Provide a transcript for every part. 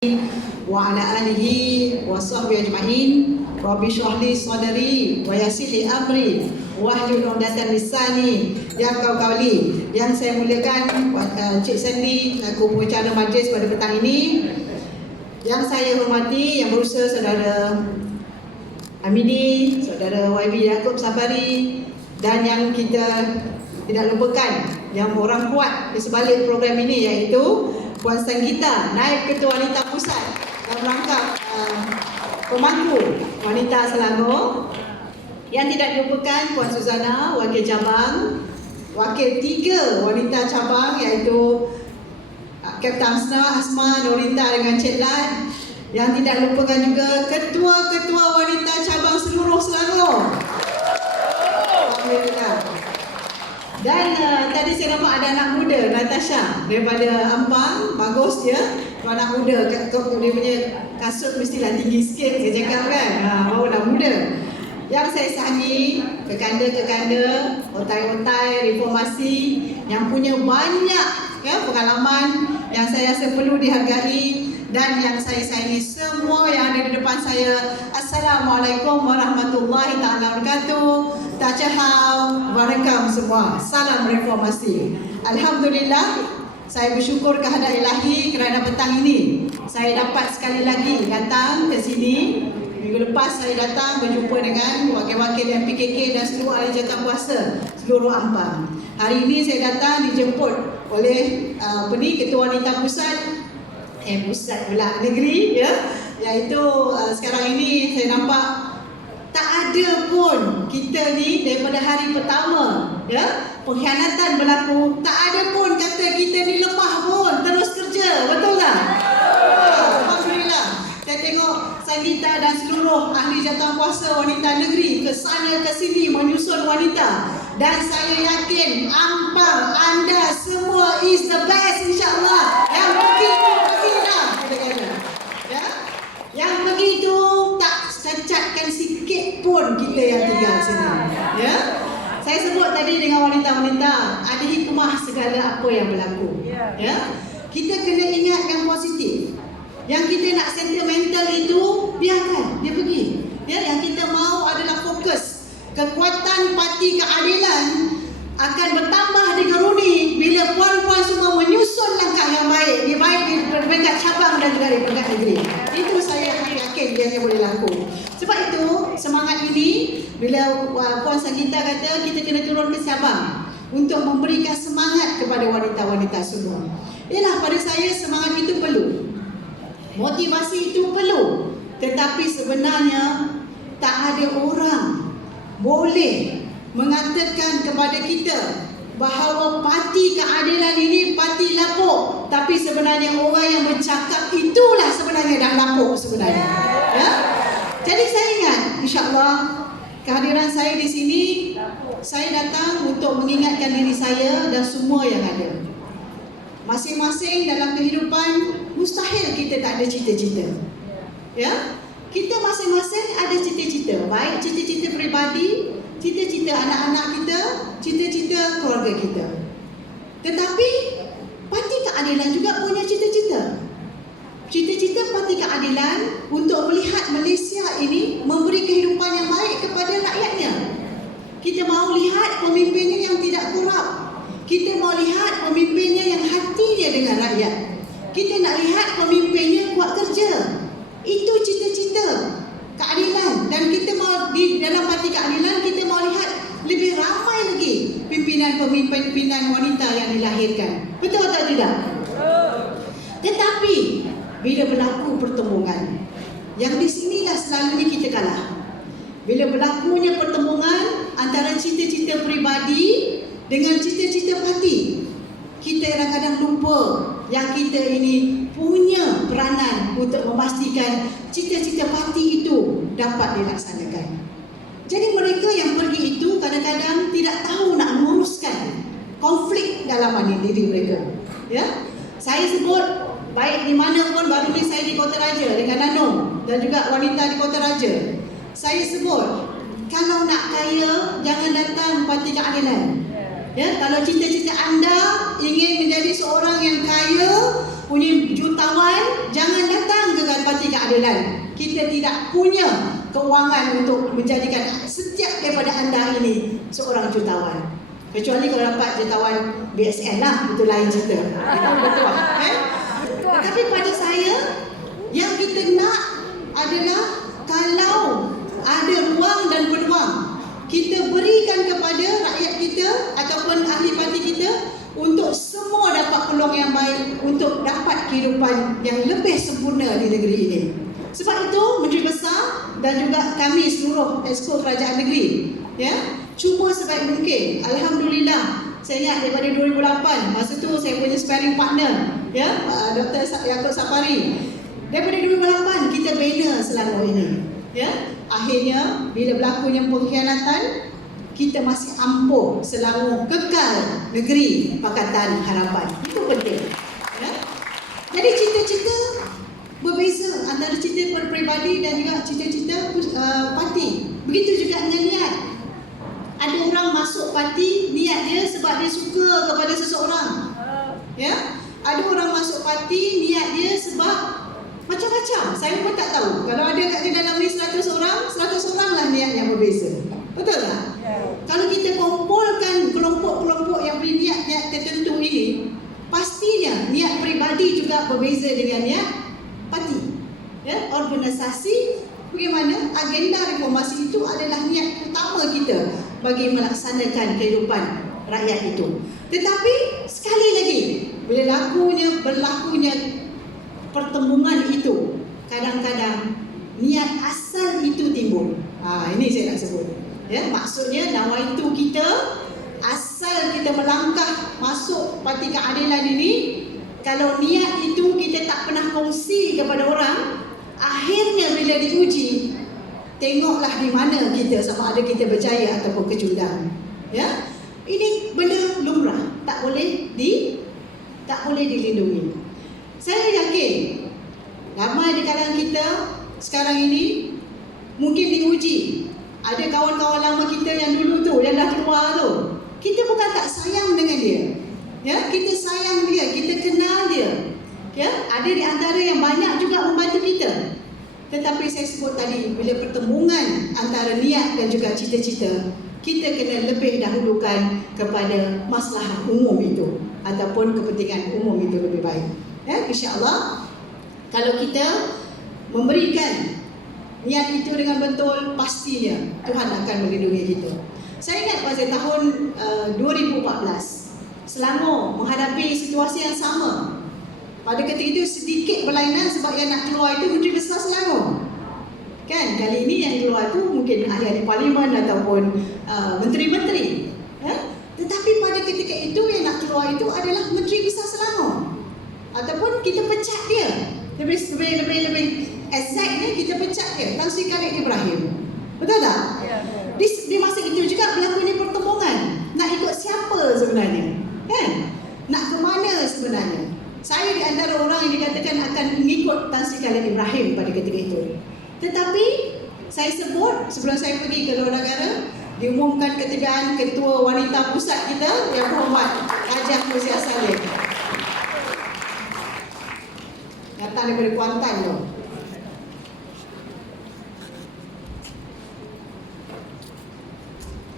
wa ala alihi wa sahbihi ajma'in. Rabbi shrah li sadri wa yassir li amri wahlul 'uqdatam min lisani yafqahu qawli. Yang saya muliakan Cik Sandy selaku pengacara majlis pada petang ini. Yang saya hormati yang berusaha saudara Hamidi, saudara YB Yaakob Safari, dan yang kita tidak lupakan yang orang kuat di sebalik program ini, iaitu Puan Sanggita, Naib Ketua Wanita Pusat dalam rangka pemangku wanita Selangor. Yang tidak dilupakan Puan Suzana, Wakil Cabang, Wakil 3 wanita cabang, iaitu Kapten Asma, Norita dengan Cik Lat. Yang tidak dilupakan juga ketua-ketua wanita cabang seluruh Selangor. Alhamdulillah. Dan tadi saya nampak ada anak muda, Natasha daripada Ampang. Bagus dia, anak muda. Dia punya kasut mestilah tinggi sikit, saya cakap kan. Baru dah muda. Yang saya sahangi kekanda-kekanda, otai-otai reformasi yang punya banyak pengalaman yang saya rasa perlu dihargai. Dan yang saya sayangi semua yang ada di depan saya. Assalamualaikum warahmatullahi wabarakatuh. Tachahau, wabarakatuh semua. Salam reformasi. Alhamdulillah, saya bersyukur kehadirat Ilahi kerana petang ini saya dapat sekali lagi datang ke sini. Minggu lepas saya datang berjumpa dengan wakil-wakil yang PKK dan seluruh ahli jawatan seluruh Ampang. Hari ini saya datang dijemput oleh Ketua Wanita Pusat negeri, iaitu sekarang ini saya nampak tak ada pun kita ni daripada hari pertama pengkhianatan berlaku, tak ada pun kata kita ni lemah pun, terus kerja, betul tak? Alhamdulillah, saya tengok Sanggita dan seluruh ahli jawatankuasa wanita negeri ke sana ke sini menyusun wanita, dan saya yakin Ampang anda semua is the best, insyaAllah. Yang begitu yang begitu tak cacatkan sikit pun kita yang tinggal sini. Saya sebut tadi dengan wanita-wanita, ada hikmah segala apa yang berlaku. Kita kena ingat yang positif. Yang kita nak sentimental itu biarkan dia pergi. Yang kita mahu adalah fokus. Kekuatan Parti Keadilan akan bertambah digeruni bila puan-puan semua menyusun langkah yang baik, baik di peringkat cabang dan juga di peringkat negeri. Itu saya yakin dia boleh laku. Sebab itu semangat ini, bila Puan Sanggita kata kita kena turun ke cabang untuk memberikan semangat kepada wanita-wanita semua. Ialah pada saya semangat itu perlu, motivasi itu perlu. Tetapi sebenarnya tak ada orang boleh mengatakan kepada kita bahawa Parti Keadilan ini parti lapuk, tapi sebenarnya orang yang bercakap itulah sebenarnya dah lapuk sebenarnya. Jadi saya ingat, insyaAllah kehadiran saya di sini, saya datang untuk mengingatkan diri saya dan semua yang ada. Masing-masing dalam kehidupan mustahil kita tak ada cita-cita. Kita masing-masing ada cita-cita, baik cita-cita peribadi, cita-cita anak-anak kita, cita-cita keluarga kita. Tetapi Parti Keadilan juga punya cita-cita. Cita-cita Parti Keadilan untuk melihat Malaysia ini memberi kehidupan yang baik kepada rakyatnya. Kita mahu lihat pemimpinnya yang tidak korup. Kita mahu lihat pemimpinnya yang hatinya dengan rakyat. Kita nak lihat pemimpinnya kuat kerja. Itu cita-cita keadilan. Dan kita mahu di dalam Parti Keadilan kita mahu lihat lebih ramai lagi pimpinan wanita yang dilahirkan. Betul atau tidak? Tetapi bila berlaku pertembungan, yang di sinilah selalunya kita kalah. Bila berlakunya pertembungan antara cita-cita peribadi dengan cita-cita parti, kita kadang-kadang lupa yang kita ini punya peranan untuk memastikan cita-cita parti itu dapat dilaksanakan. Jadi mereka yang pergi itu kadang-kadang tidak tahu nak menguruskan konflik dalam diri mereka. Saya sebut baik di mana pun, baru ni saya di Kota Raja dengan Nanong dan juga wanita di Kota Raja. Saya sebut, kalau nak kaya jangan datang Parti Keadilan. Kalau cita-cita anda ingin menjadi seorang yang kaya, punya jutawan, jangan datang keadilan. Kita tidak punya kewangan untuk menjadikan setiap daripada anda ini seorang jutawan. Kecuali kalau dapat jutawan BSN lah, itu lain cerita. Itu betul kan? Tetapi pada saya, yang kita nak adalah kalau ada ruang dan peluang, kita berikan kepada rakyat kita ataupun ahli parti kita untuk semua dapat peluang yang baik untuk dapat kehidupan yang lebih sempurna di negeri ini. Sebab itu Menteri Besar dan juga kami seluruh Exco Kerajaan Negeri cuba sebaik mungkin. Alhamdulillah, saya ingat daripada 2008, masa tu saya punya sparring partner Dr. Yaakob Sapari. Daripada 2008 kita bina Selangor ini. Akhirnya bila berlakunya pengkhianatan, kita masih ampuh Selangor kekal negeri Pakatan Harapan. Itu penting. Jadi cita-cita berbeza antara cita peribadi dan juga cita-cita parti. Begitu juga dengan niat. Ada orang masuk parti, niat dia sebab dia suka kepada seseorang. Ada orang masuk parti, niat dia sebab macam-macam. Saya pun tak tahu. Kalau ada kat dalam ni 100 orang lah niat yang berbeza. Betul tak? Kalau kita kumpulkan kelompok-kelompok yang punya niat-niat tertentu ini, pastinya niat peribadi juga berbeza dengan niat parti. Organisasi, bagaimana agenda reformasi itu adalah niat utama kita bagi melaksanakan kehidupan rakyat itu. Tetapi sekali lagi, bila berlakunya pertembungan itu, kadang-kadang niat asal itu timbul. Ini saya nak sebut. Maksudnya nawaitu kita, asal kita melangkah masuk Parti Keadilan ini, kalau niat itu kita tak pernah kongsi kepada orang, akhirnya bila diuji, tengoklah di mana kita, sama ada kita berjaya ataupun kecundang. Ini benda lumrah, tak boleh dilindungi. Saya yakin ramai di kalangan kita sekarang ini mungkin diuji. Ada kawan-kawan lama kita yang dulu tu, yang dah keluar tu, kita bukan tak sayang dengan dia. Kita sayang dia, kita kenal dia. Ada di antara yang banyak juga membantu kita. Tetapi saya sebut tadi, bila pertembungan antara niat dan juga cita-cita, kita kena lebih dahulukan kepada masalah umum itu ataupun kepentingan umum itu lebih baik. InsyaAllah, kalau kita memberikan niat itu dengan betul, pastinya Tuhan akan melindungi kita. Saya ingat pada tahun 2014, Selangor menghadapi situasi yang sama. Pada ketika itu sedikit berlainan sebab yang nak keluar itu Menteri Besar Selangor. Kali ini yang keluar itu mungkin ahli-ahli parlimen ataupun menteri-menteri. Tetapi pada ketika itu yang nak keluar itu adalah Menteri Besar Selangor. Ataupun kita pecat dia. Lebih exactnya kita pecat dia, Tan Sri Khalid Ibrahim. Betul tak? Di masa itu juga berlakunya pertembungan. Nak ikut siapa sebenarnya? Nak ke mana sebenarnya? Saya di antara orang yang dikatakan akan mengikut Tan Sri Khalid Ibrahim pada ketika itu. Tetapi saya sebut sebelum saya pergi ke luar negara, diumumkan ketiadaan Ketua Wanita Pusat kita yang berhormat Hajah Muziah Salim. Datang daripada Kuantan tu.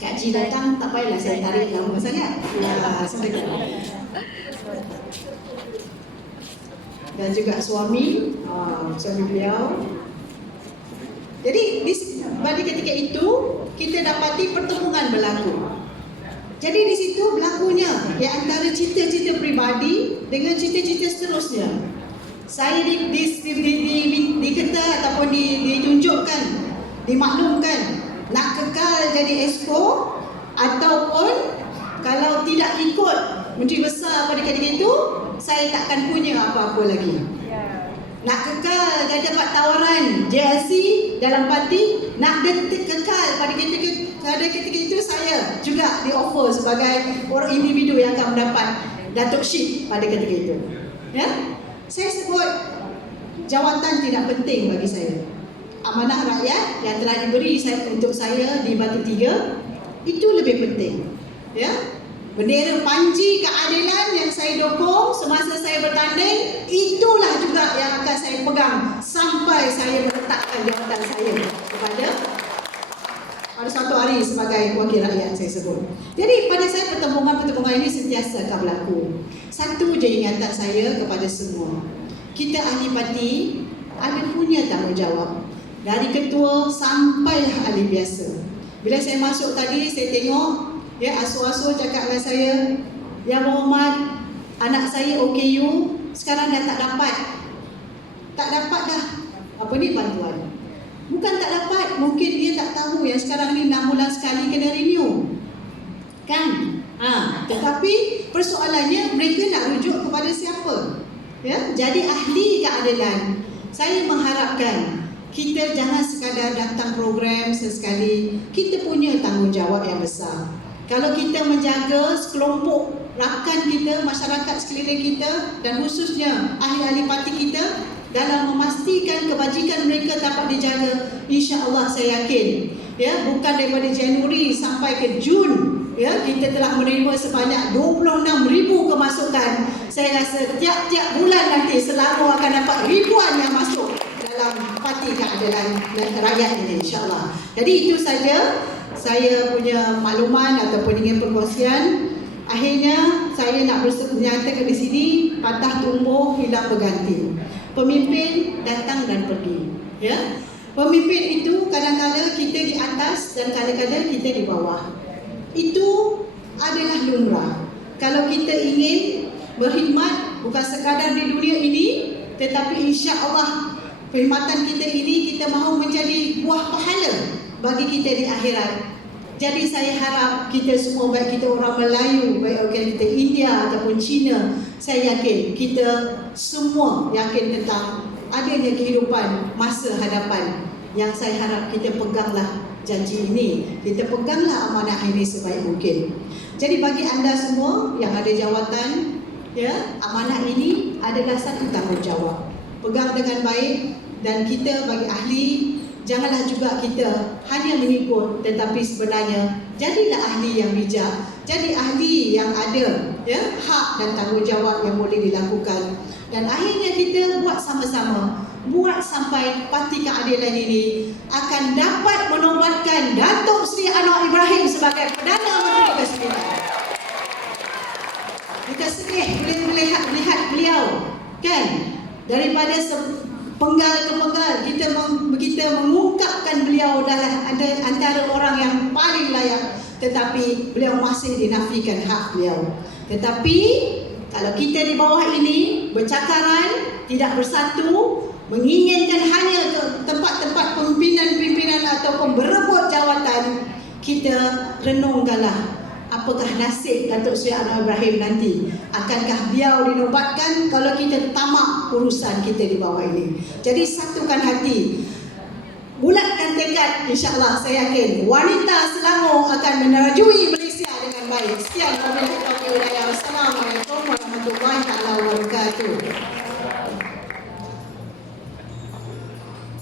Kak Ji datang, tak payahlah saya tarik lama sangat. Sedekah. Dan juga suami beliau. Jadi pada ketika itu kita dapati pertembungan berlaku. Jadi di situ berlakunya antara cita-cita peribadi dengan cita-cita seterusnya. Saya dikata ataupun ditunjukkan, dimaklumkan nak kekal jadi exco ataupun kalau tidak ikut Menteri Besar pada ketika itu, saya takkan punya apa-apa lagi. Nak kekal dan dapat tawaran JLC dalam parti, nak kekal pada ketika itu saya juga di-offer sebagai orang individu yang akan mendapat Datuk Syed pada ketika itu. Saya sebut jawatan tidak penting bagi saya. Amanah rakyat yang telah diberi untuk saya di Batu Tiga itu lebih penting. Bendera panji keadilan yang saya dukung semasa saya bertanding, itulah juga yang akan saya pegang sampai saya kembali sebagai wakil rakyat, saya sebut. Jadi pada saya pertemuan-pertemuan ini sentiasa akan berlaku. Satu je ingatan saya kepada semua, kita ahli parti ada punya tanggungjawab, dari ketua sampai ahli biasa. Bila saya masuk tadi, saya tengok asuh-asuh cakap dengan saya, "Ya Muhammad, anak saya OKU sekarang dah tak dapat dah apa ni bantuan." Bukan tak dapat, mungkin dia tak tahu yang sekarang ni 6 bulan sekali kena renew, kan? Tetapi persoalannya mereka nak rujuk kepada siapa? Jadi ahli keadilan, saya mengharapkan kita jangan sekadar datang program sesekali, kita punya tanggungjawab yang besar. Kalau kita menjaga sekelompok rakan kita, masyarakat sekeliling kita dan khususnya ahli-ahli parti kita dalam memastikan kebajikan mereka dapat dijaga, insya-Allah saya yakin bukan daripada Januari sampai ke Jun kita telah menerima sebanyak 26,000 kemasukan. Saya rasa tiap-tiap bulan nanti Selangor akan dapat ribuan yang masuk dalam Parti Keadilan Rakyat ini, insya-Allah. Jadi itu saja saya punya makluman ataupun ingin perkongsian. Akhirnya saya nak menyatakan di sini, patah tumbuh hilang berganti. Pemimpin datang dan pergi. Pemimpin itu kadang-kadang kita di atas dan kadang-kadang kita di bawah. Itu adalah lumrah. Kalau kita ingin berkhidmat bukan sekadar di dunia ini, tetapi insya-Allah perkhidmatan kita ini kita mahu menjadi buah pahala bagi kita di akhirat. Jadi saya harap kita semua, baik kita orang Melayu, baik orang kita India ataupun Cina, saya yakin kita semua yakin tentang adanya kehidupan masa hadapan. Yang saya harap kita peganglah janji ini, kita peganglah amanah ini sebaik mungkin. Jadi bagi anda semua yang ada jawatan, amanah ini adalah satu tanggungjawab. Pegang dengan baik, dan kita bagi ahli, janganlah juga kita hanya mengikut, tetapi sebenarnya jadilah ahli yang bijak, jadi ahli yang ada hak dan tanggungjawab yang boleh dilakukan. Dan akhirnya kita buat sama-sama, buat sampai Parti Keadilan ini akan dapat menobatkan Datuk Seri Anwar Ibrahim sebagai Perdana Menteri ke-9. Kita sedih melihat beliau, kan? Daripada penggal ke penggal, kita mengungkapkan beliau adalah antara orang yang paling layak, tetapi beliau masih dinafikan hak beliau. Tetapi kalau kita di bawah ini bercakaran, tidak bersatu, menginginkan hanya ke tempat-tempat pimpinan ataupun berebut jawatan, kita renungkanlah apakah nasib Datuk Seri Anwar Ibrahim nanti. Akankah beliau dinobatkan kalau kita tamak urusan kita di bawah ini? Jadi satukan hati, bulatkan tekad, insya-Allah saya yakin wanita Selangor akan menerjui Malaysia dengan baik. Sekian wabillahi taufiq. Wassalamualaikum warahmatullahi wabarakatuh.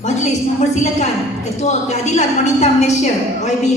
Majlis mempersilakan Ketua Keadilan Wanita Malaysia YB